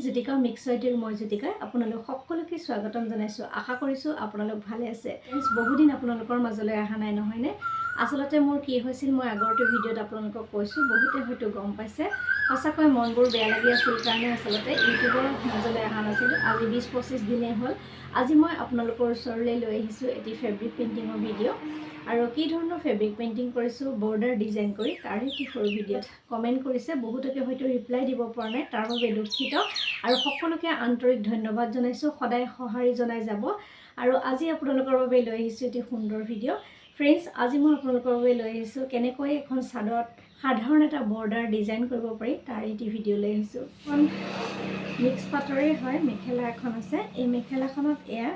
friends JYOTIKAMIXYT মই জ্যোতিকা আপোনালোক সকলোকে স্বাগতম জনাইছো আশা কৰিছো আপোনালোক ভালে আছে ফ্ৰেন্ডস বহুদিন আপোনালোকৰ মাজলৈ আহা নাই নহয় নে আসলতে মোৰ কি হৈছিল মই আগৰটো ভিডিঅ'ত আপোনালোকক কৈছো বহুতে হয়তো গম পাইছে সঁচাকৈ মনবোৰ বেয়া লাগি আছিল কাৰণে আসলতে ইউটিউবৰ মাজলৈ আহা নাছিল আজি 20-25 দিনে হ'ল আজি মই আপোনালোকৰ ওচৰলৈ লৈ আহিছো এটি ফেব্ৰিক পেইন্টিংৰ ভিডিঅ' আৰু কি ধৰণৰ ফেব্ৰিক পেইন্টিং কৰিছো বৰ্ডাৰ ডিজাইন কৰি তাৰে কি সৰু ভিডিঅ'ত কমেন্ট কৰিছে বহুতকে হয়তো ৰিপ্লাই দিব পৰা নাই তাৰ বাবে দুখিত আৰু সকলোকে আন্তৰিক ধন্যবাদ জনাইছো সদায় সহাৰি জনাই যাব আৰু আজি আপোনালোকৰ বাবে লৈ আহিছো এটি সুন্দৰ ভিডিঅ' ফ্ৰেন্ডস আজি মই আপোনালোকৰ বাবে লৈ আহিছো কেনেকৈ এখন সাদৰত সাধাৰণ এটা বৰ্ডাৰ ডিজাইন কৰিব পাৰি তাৰ এটি ভিডিঅ' লৈ আহিছো মিক্স পাটৰে হয় মেখেলা এখন আছে এই মেখেলাখনত এয়া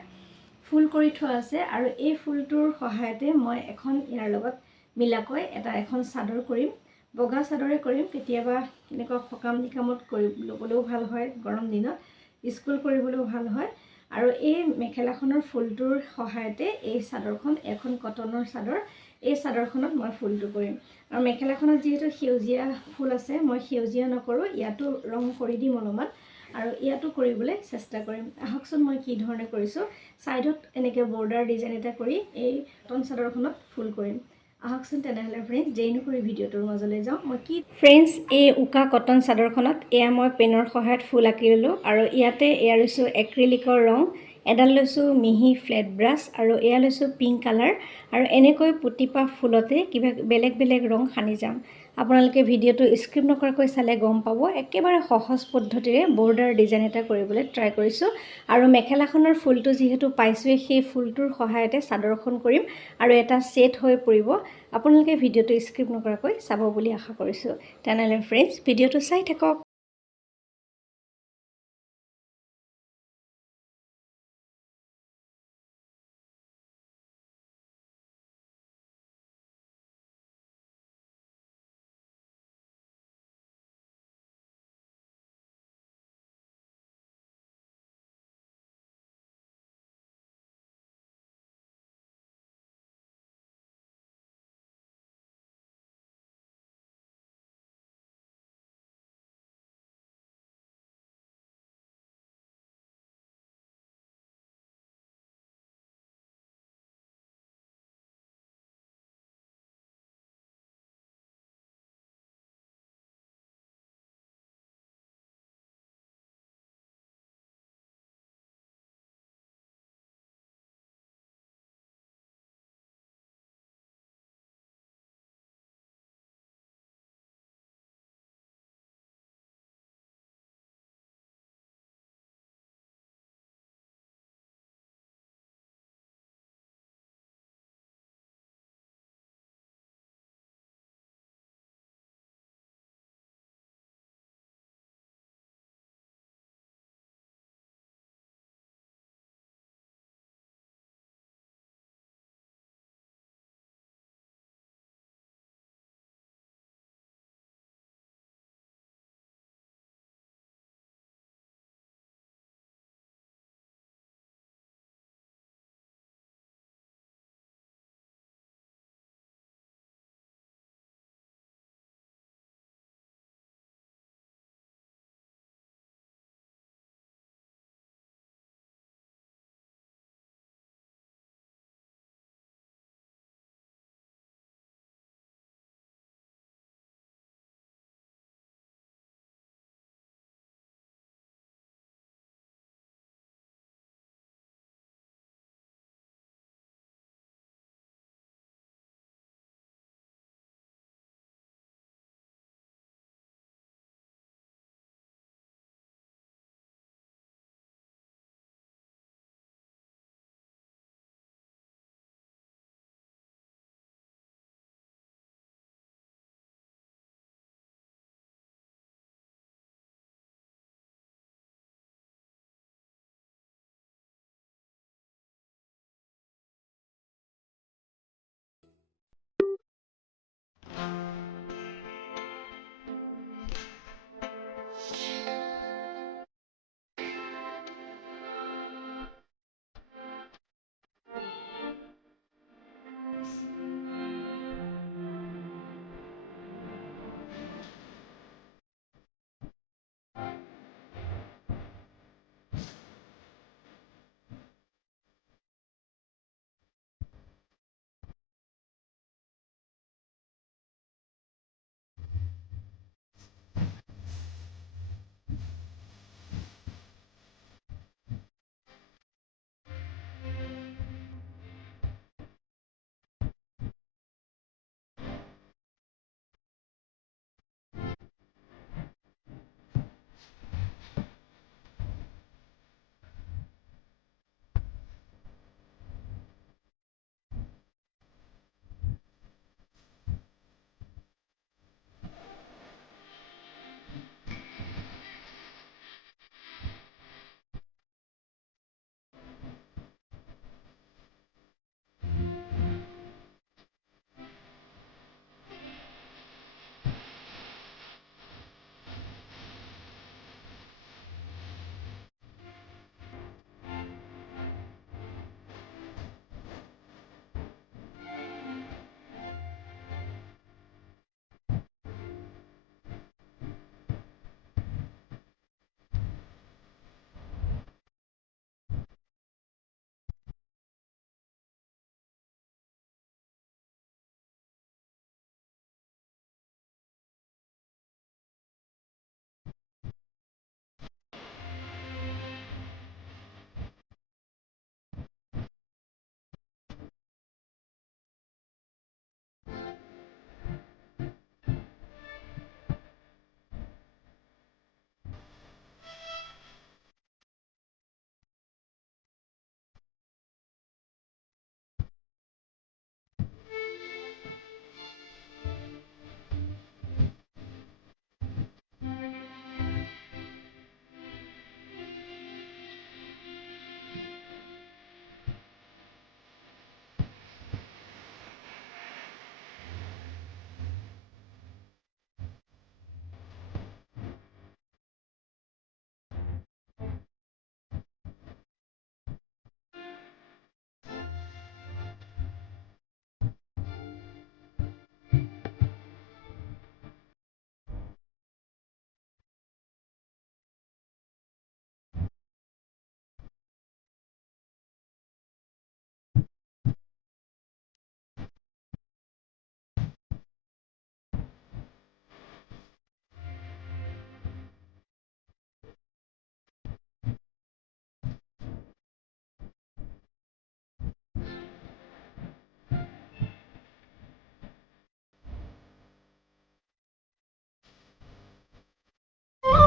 ফুল কৰি থোৱা আছে আৰু এই ফুলটোৰ সহায়তে মই এখন ইয়াৰ লগত মিলাকৈ এখন সাদৰ কৰিম বগা সাদৰে কৰিম কেতিয়াবা এনেকুৱা সকাম নিকামত কৰিবলৈও ভাল হয় গৰম দিনত স্কুল কৰিবলৈও ভাল হয় আৰু এই মেখেলাখনৰ ফুলটোৰ সহায়তে এই সাদৰখন এখন কটনৰ সাদৰ এই সাদৰখনত মই ফুলটো কৰিম আৰু মেখেলাখনত যেহেতু সেউজীয়া ফুল আছে মই সেউজীয়া নকৰো ইয়াতো ৰং কৰি দিম অলপমান আৰু ইয়াতো কৰিবলৈ চেষ্টা কৰিম আহকচোন মই কি ধৰণে কৰিছো সাইডত এনেকৈ বৰ্ডাৰ ডিজাইন এটা কৰি এই কটন সাদৰখনত ফুল কৰিম আহকচোন তেনেহলে ফ্ৰেন্ডস যেইনো কৰি ভিডিঅ'টোৰ মাজলৈ যাওঁ মই কি ফ্ৰেন্ডস এই উকা কটন সাদৰখনত এয়া মই পেনৰ সহায়ত ফুল আঁকি ললো আৰু ইয়াতে এয়া লৈছো এক্ৰিলিকৰ ৰং এডাল লৈছো মিহি ফ্লেট ব্ৰাছ আৰু এয়া লৈছো পিংক কালাৰ আৰু এনেকৈ প্ৰতিপা ফুলতে কিবা বেলেগ বেলেগ ৰং সানি যাম আপোনালোকে ভিডিঅ'টো স্কিপ নকৰাকৈ চালে গম পাব একেবাৰে সহজ পদ্ধতিৰে বৰ্ডাৰ ডিজাইন এটা কৰিবলৈ ট্ৰাই কৰিছো আৰু মেখেলাখনৰ ফুলটো যেহেতু পাইছোৱে সেই ফুলটোৰ সহায়তে সাদৰখন কৰিম আৰু এটা সেট হৈ পৰিব আপোনালোকে ভিডিঅ'টো স্কিপ নকৰাকৈ চাব বুলি আশা কৰিছো তেনেহলে ফ্ৰেন্ডস ভিডিঅ'টো চাই থাকক